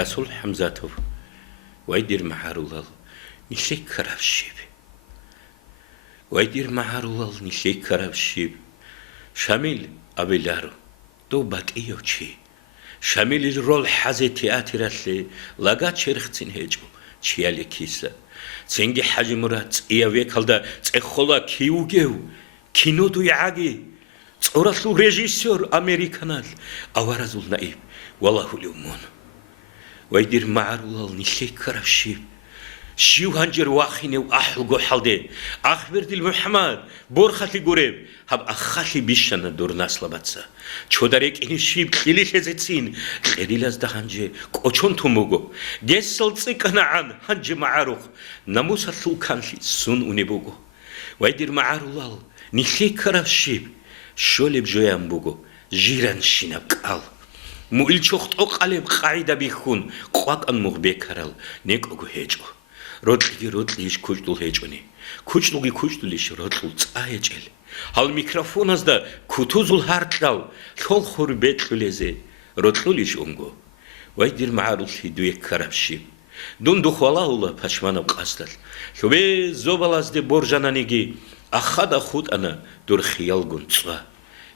رسول حمزاتوف ويدير معارولال نشيك كراف شيب ويدير معارولال نشيك كراف شيب شامل أبيلارو دو بات إيوتشي شامل الرول حزي تياتيرالي لاغا چرختين هيجو چيالي كيسا цენგი ჰაჯი მურატ წია ვეკალდა წეხოლა ქიუგევ კინო დუ იაგი წორასულ რეჟისორ ამერიკანალ ავარაზულ ნაიბ ვალაჰული უმონ ვაიდირ მაარულალ ნიში ქრაფში შიუჰანჯერ ვახინევ აჰლგო ჰალდე ახბერდილ მუჰამად ბორხალი გურებ ჰაბ ახალი ბიშანა დურნასლაბაცა ჩოდარე კინიში ხილი შეძეცინ ყერილას და ჰანჯე კოჩონ თუმუგო გესელ წიკნაან ჰანჯე მაარუხ ნამუსა სულქანში სუნ უნებუგო ვაიდირ მაარულალ ნიში ქრაფში შოლებ ჟოიამბუგო ჟირან შინაბკალ მუილჩოხტ ოყალებ ყაიდა ბიხუნ ყვაკან მუღბეკარალ ნეკოგო ჰეჭო როტლი ის ქუჩტულ ჰეჭონი ქუჩტუგი ქუჩტულიში როტლულ წაეჭელი ჰალ მიკროფონას და ქუთუზულ ჰარტლავ ხოლ ხურ ბეტლეზე როტლულიში უნგო ვაიდირ მაარუში დუე ქრაფში დუნ დუხვალაულა ფაშმანა ყასდალ შობე ზოვალას დე ბორჟანანიგი ახადა ხუტანა დურ ხიალგუნ წვა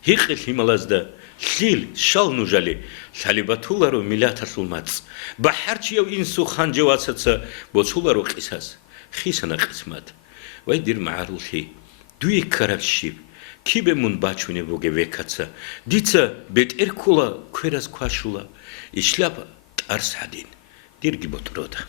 ჰიყილ ჰიმალას და ხილ შალნუჟალი შალიბათულარო მილათასულმაც ბაჰარჩიევ ინსუ ხანჯევაცაცა ბოცულარო ყისას ხისანა ყისმად ვაიდირ მაარუში დუი ქრაფში კიბემუნ ბაჩუნებოგე ვეკაცა დიცა ბეტერკულა ქვერას ქვაშულა იშლაპ ტარსადინ დირგი ბოტროდა